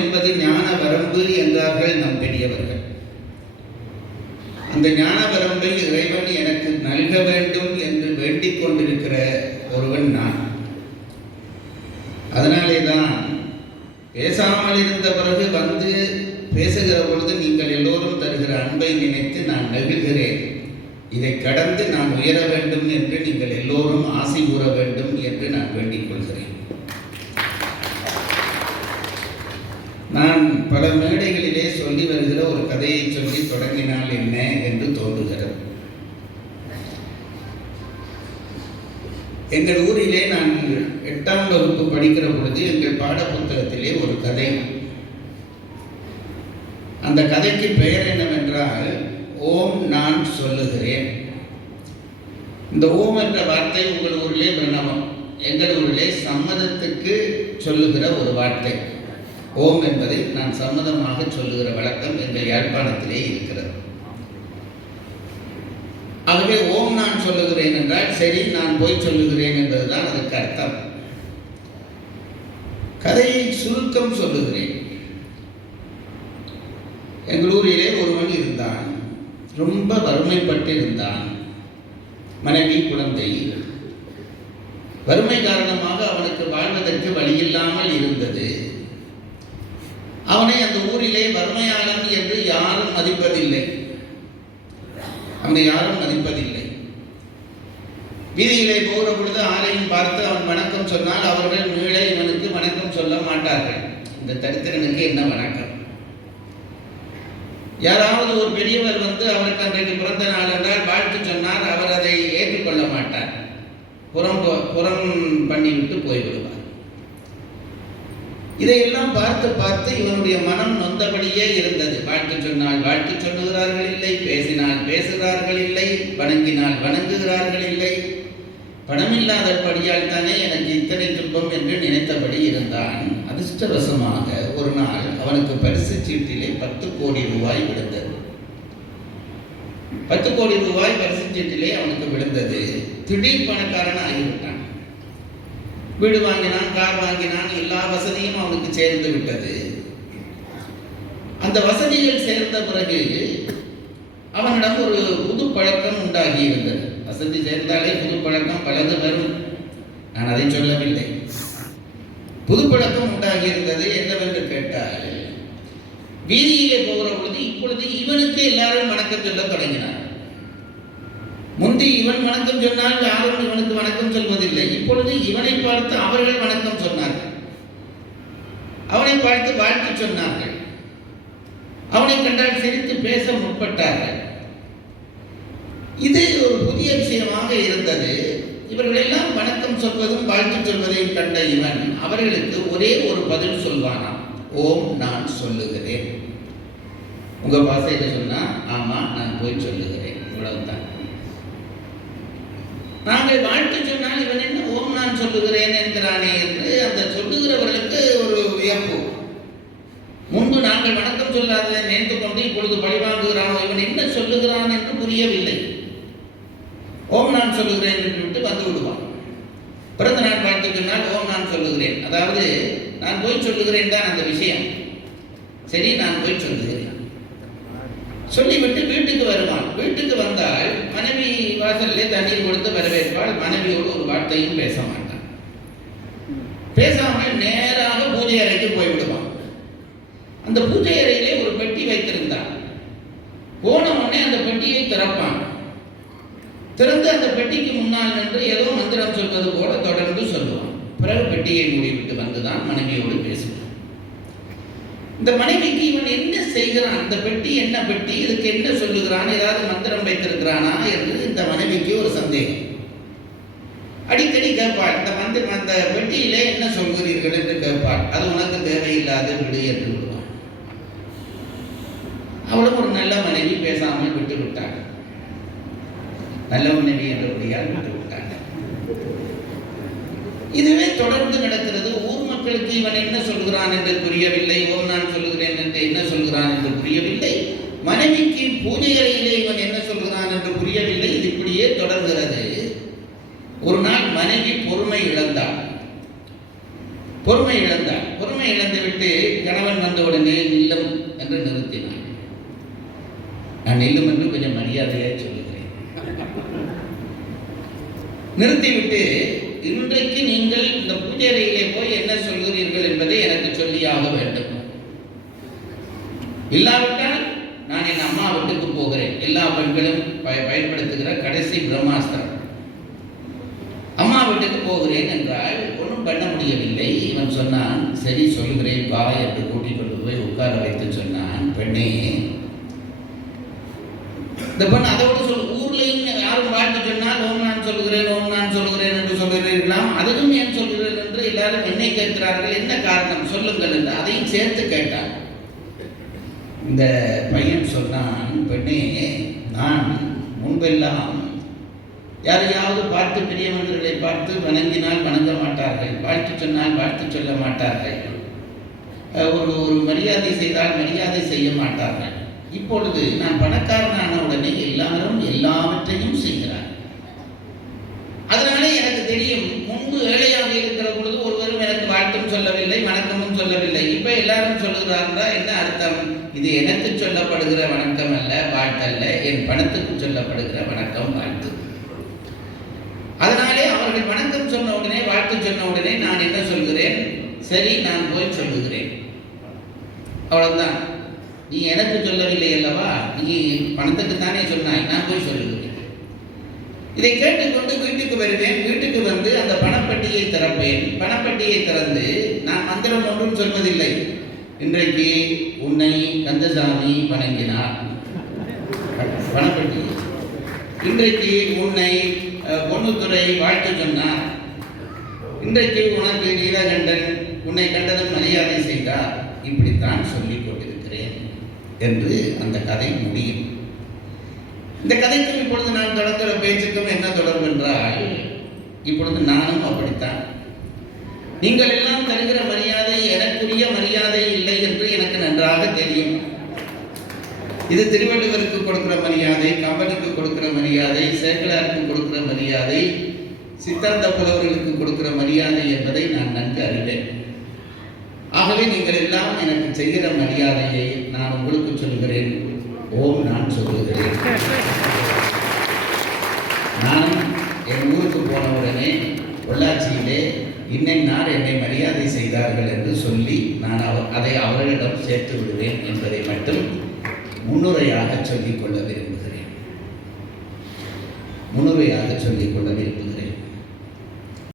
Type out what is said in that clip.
என்பது ஞான வரம்பு என்றார்கள் நம் பெரியவர்கள். அந்த ஞான வரம்பை இறைவன் எனக்கு நல்க வேண்டும் என்று வேண்டிக் கொண்டிருக்கிற ஒருவன் நான். அதனாலே தான் பேசாமல் இருந்த பிறகு வந்து பேசுகிற பொழுது நீங்கள் எல்லோரும் தருகிற அன்பை நினைத்து நான் நெகிழ்கிறேன். இதை கடந்து நான் உயர வேண்டும் என்று நீங்கள் எல்லோரும் ஆசை கூற வேண்டும் என்று நான் வேண்டிக் கொள்கிறேன். நான் பல மேடைகளிலே சொல்லி வருகிற ஒரு கதையை சொல்லி தொடங்கினால் என்ன என்று தோன்றுகிறது. எங்கள் ஊரிலே நான் 8ஆம் வகுப்பு படிக்கிற பொழுது எங்கள் பாட புத்தகத்திலே ஒரு கதை. அந்த கதைக்கு பெயர் என்னவென்றால் ஓம் நான் சொல்லுகிறேன். இந்த ஓம் என்ற வார்த்தை உங்கள் ஊரிலே பிரணவம், எங்கள் ஊரிலே சம்மதத்துக்கு சொல்லுகிற ஒரு வார்த்தை. ஓம் என்பதை நான் சம்மதமாக சொல்லுகிற வழக்கம் எங்கள் யாழ்ப்பாணத்திலே இருக்கிறது. ஆகவே ஓம் நான் சொல்லுகிறேன் என்றால் சரி, நான் போய் சொல்லுகிறேன் என்பதுதான் அதற்கு அர்த்தம். கதையை சுருக்கம் சொல்லுகிறேன். எங்கள் ஊரிலே ஒருவன் இருந்தான். ரொம்ப வறுமைப்பட்டு இருந்தான். மனைவி, குழந்தை. வறுமை காரணமாக அவனுக்கு வாழ்வதற்கு வழியில்லாமல் இருந்தது. அவனை அந்த ஊரிலே வறுமையாளன் என்று யாரும் மதிப்பதில்லை. அவனை யாரும் மதிப்பதில்லை. வீதியிலே போகிற பொழுது ஆரையும் பார்த்து அவன் வணக்கம் சொன்னால் அவர்கள் மீள இவனுக்கு வணக்கம் சொல்ல மாட்டார்கள். இந்த தரித்திரனுக்கு என்ன வணக்கம்? யாராவது ஒரு பெரியவர் வந்து அவருக்கு அன்றைக்கு பிறந்த நாள் என்றால் வாழ்த்து சொன்னார், அவர் அதை ஏற்றுக்கொள்ள மாட்டார். புறம் பண்ணிவிட்டு போய்விடுவார். இதையெல்லாம் பார்த்து பார்த்து இவனுடைய மனம் நொந்தபடியே இருந்தது. வாழ்த்து சொன்னால் வாழ்த்து சொல்லுகிறார்கள் இல்லை, பேசினால் பேசுகிறார்கள் இல்லை, வணங்கினால் வணங்குகிறார்கள் இல்லை. பணமில்லாதபடியால் தானே எனக்கு இத்தனை துன்பம் என்று நினைத்தபடி இருந்தான். அதிர்ஷ்டவசமாக ஒரு நாள் அவனுக்கு பரிசு சீட்டிலே 10 கோடி ரூபாய் விழுந்தது. 10 கோடி ரூபாய் பரிசு சீட்டிலே அவனுக்கு விழுந்தது. திடீர் பணக்காரன் ஆகிவிட்டான். வீடு வாங்கினான், கார் வாங்கினான், எல்லா வசதியும் அவனுக்கு சேர்ந்து விட்டது. அந்த வசதிகள் சேர்ந்த பிறகு அவனிடம் ஒரு புது பழக்கம் உண்டாகி இருந்தது. வசதி சேர்ந்தாலே புது பழக்கம் பலது வரும். நான் அதை சொல்லவில்லை. புது பழக்கம் உண்டாகி இருந்தது. என்னவென்று கேட்டால், வீதியிலே போகிற பொழுது இப்பொழுது இவனுக்கு எல்லாரும் வணக்கம் சொல்ல தொடங்கினார். முந்தி இவன் வணக்கம் சொன்னால் யாரும் இவனுக்கு வணக்கம் சொல்வதில்லை. இப்பொழுது இவனை பார்த்து அவர்கள் வணக்கம் சொன்னார்கள். அவனை பார்த்து வாழ்த்து சொன்னார்கள். அவனை கண்டால் சிரித்து பேச முற்பட்டார்கள். இது ஒரு புதிய விஷயமாக இருந்தது. இவர்களெல்லாம் வணக்கம் சொல்வதும் வாழ்த்து சொல்வதையும் கண்ட இவன் அவர்களுக்கு ஒரே ஒரு பதில் சொல்வானாம். ஓம் நான் சொல்லுகிறேன். உங்க பாசையில சொன்னா ஆமா நான் போய் சொல்லுகிறேன், இவ்வளவுதான். நாங்கள் வாழ்த்து சொன்னால் இவன் என்ன ஓம் நான் சொல்லுகிறேன் என்கிறானே என்று அந்த சொல்லுகிறவர்களுக்கு ஒரு வியப்பு. முன்பு நாங்கள் வணக்கம் சொல்லாததை நினைத்துக் கொண்டு இப்பொழுது பழிவாங்குகிறானோ, இவன் என்ன சொல்லுகிறான் என்று புரியவில்லை. ஓம் நான் சொல்லுகிறேன் என்று விட்டு வந்து விடுவான். பிறந்த நாள் வாழ்த்து சொன்னால் ஓம் நான் சொல்லுகிறேன், அதாவது நான் போய் சொல்லுகிறேன் தான் அந்த விஷயம். சரி, நான் போய் சொல்லுகிறேன் சொல்லிவிட்டு வீட்டுக்கு வருவான். வீட்டுக்கு வந்தால் மனைவி வாசலிலே தண்ணீர் கொடுத்து வரவேற்பாள். மனைவியோடு ஒரு வார்த்தையும் பேச மாட்டான். பேசாமல் நேராக பூஜை அறைக்கு போய்விடுவான். அந்த பூஜை அறையிலே ஒரு பெட்டி வைத்திருந்தான். போன உடனே அந்த பெட்டியை திறப்பான். திறந்து அந்த பெட்டிக்கு முன்னால் நின்று ஏதோ மந்திரம் சொல்வது போல தொடர்ந்து சொல்லுவான். பிறகு பெட்டியை மூடிவிட்டு வந்துதான் மனைவியோடு பேசுவான். இந்த மனைவிக்கு இவன் என்ன செய்கிறான், இந்த பெட்டி என்ன பெட்டி, இதுக்கு என்ன சொல்லுகிறான், ஏதாவது மந்திரம் வைத்திருக்கிறானா என்று இந்த மனைவிக்கு ஒரு சந்தேகம். அடிக்கடி கேட்பாள், அந்த பெட்டியிலே என்ன சொல்கிறீர்கள் என்று கேட்பாள். அது உனக்கு தேவையில்லாத விடு என்று விடுவான். அவளும் ஒரு நல்ல மனைவி, பேசாமல் விட்டு விட்டாள். நல்ல மனைவி என்றபடியால் விட்டு விட்டாள். இதுவே தொடர்ந்து நடக்கிறது. ஊர் மக்களுக்கு இவன் என்ன சொல்கிறான் என்று புரியவில்லை. ஓம் நான் சொல்லுகிறேன் என்று என்ன சொல்கிறான் என்று புரியவில்லை. மனைவிக்கு பூஜை அறையிலே இவன் என்ன சொல்கிறான் என்று புரியவில்லை. இது இப்படியே தொடர்கிறது. ஒரு நாள் மனைவி பொறுமை இழந்தாள். பொறுமை இழந்து விட்டு நிறுத்திவிட்டு கணவன் வந்த உடனே நில்லும் என்று நிறுத்தினான். நான் நில்லும் என்று கொஞ்சம் மரியாதையாக சொல்லுகிறேன். நிறுத்திவிட்டு, இன்றைக்கு நீங்கள் இந்த பூஜை அறையிலே போய் என்ன சொல்கிறீர்கள் என்பதை எனக்கு சொல்லியாக வேண்டும். இல்லாவிட்டால் நான் என் அம்மா வீட்டுக்கு போகிறேன். எல்லா பெண்களும் பயன்படுத்துகிற கடைசி பிரம்மாஸ்திரம். அம்மா வீட்டுக்கு போகிறேன் என்றால் ஒன்றும் பண்ண முடியவில்லை. இவன் சொன்னான், சரி சொல்கிறேன் வா என்று கூட்டிக் கொண்டு போய் உட்கார வைத்து சொன்னான், பெண்ணே இந்த பெண் அதோடு ஊர்லையும் யாரும் வாழ்த்து சொன்னால் ஓம் நான் சொல்கிறேன் என்று சொல்கிறீர்களாம், அதுவும் ஏன் சொல்கிறேன் என்று எல்லாரும் என்னை கேட்கிறார்கள், என்ன காரணம் சொல்லுங்கள் என்று அதையும் சேர்த்து கேட்டான். இந்த பையன் சொன்னான், பெண்ணே நான் முன்பெல்லாம் யாரையாவது பார்த்து பெரியவர்களை பார்த்து வணங்கினால் வணங்க மாட்டார்கள், வாழ்த்து சொன்னால் வாழ்த்து சொல்ல மாட்டார்கள், ஒரு மரியாதை செய்தால் மரியாதை செய்ய மாட்டார்கள். இப்பொழுது நான் பணக்காரனான உடனே எல்லாரும் எல்லாவற்றையும் செய்கிறார். அதனாலே எனக்கு தெரியும், முன்பு ஏழையாக இருக்கிற பொழுது ஒருவரும் எனக்கு வாழ்த்தும் சொல்லவில்லை, வணக்கமும் சொல்லவில்லை. இப்ப எல்லாரும் சொல்லுகிறார்களா? என்ன அர்த்தம்? இது எனக்கு சொல்லப்படுகிற வணக்கம் அல்ல, வாழ்த்தல்ல, என் பணத்துக்கு சொல்லப்படுகிற வணக்கம், வாழ்த்து. அதனாலே அவர்கள் வணக்கம் சொன்ன உடனே, வாழ்த்து சொன்ன உடனே நான் என்ன சொல்கிறேன்? சரி, நான் போய் சொல்லுகிறேன். அவ்வளவுதான். நீ எனக்கு சொல்லவில்லை அல்லவா, நீ பணத்துக்கு தானே சொன்னாய், நான் போய் சொல்லுகிறேன். இதை கேட்டுக்கொண்டு வீட்டுக்கு வருவேன். வீட்டுக்கு வந்து அந்த பணப்பட்டியை திறப்பேன். பணப்பட்டியை திறந்து நான் மந்திரம் ஒன்றும் சொல்வதில்லை. இன்றைக்கு உன்னை கந்தசாமி வணங்கினார், பணப்பட்டி. இன்றைக்கு உன்னை பொன்னுத்துறை வாழ்த்து சொன்னார். இன்றைக்கு உனக்கு நீலகண்டன் உன்னை கண்டதும் மரியாதை செய்தார். இப்படித்தான் சொல்லிக் கொண்டிருக்கிறேன் என்று அந்த கதை முடியும். இந்த கதைக்கும் இப்பொழுது நான் தொடங்குகிற பேச்சுக்கும் என்ன தொடர்பு என்றால், இப்பொழுது நானும் அப்படித்தான். நீங்கள் எல்லாம் தருகிற மரியாதை எனக்குரிய மரியாதை இல்லை என்று எனக்கு நன்றாக தெரியும். இது திருவள்ளுவருக்கு கொடுக்கிற மரியாதை, கம்பனுக்கு கொடுக்கிற மரியாதை, சேக்கலாருக்கு கொடுக்கிற மரியாதை, சித்தாந்த புலவர்களுக்கு கொடுக்கிற மரியாதை என்பதை நான் நன்கு அறிவேன். ஆகவே நீங்கள் எல்லாம் எனக்கு செய்கிற மரியாதையை நான் உங்களுக்கு சொல்கிறேன். ஓம் நான் சொல்லுகிறேன். நான் என் ஊருக்கு போன உடனே பொள்ளாச்சியிலே இன்னென்னார் என்னை மரியாதை செய்தார்கள் என்று சொல்லி நான் அதை அவர்களிடம் சேர்த்து விடுவேன் என்பதை மட்டும் முன்னுரையாக சொல்லிக் கொள்ள விரும்புகிறேன்.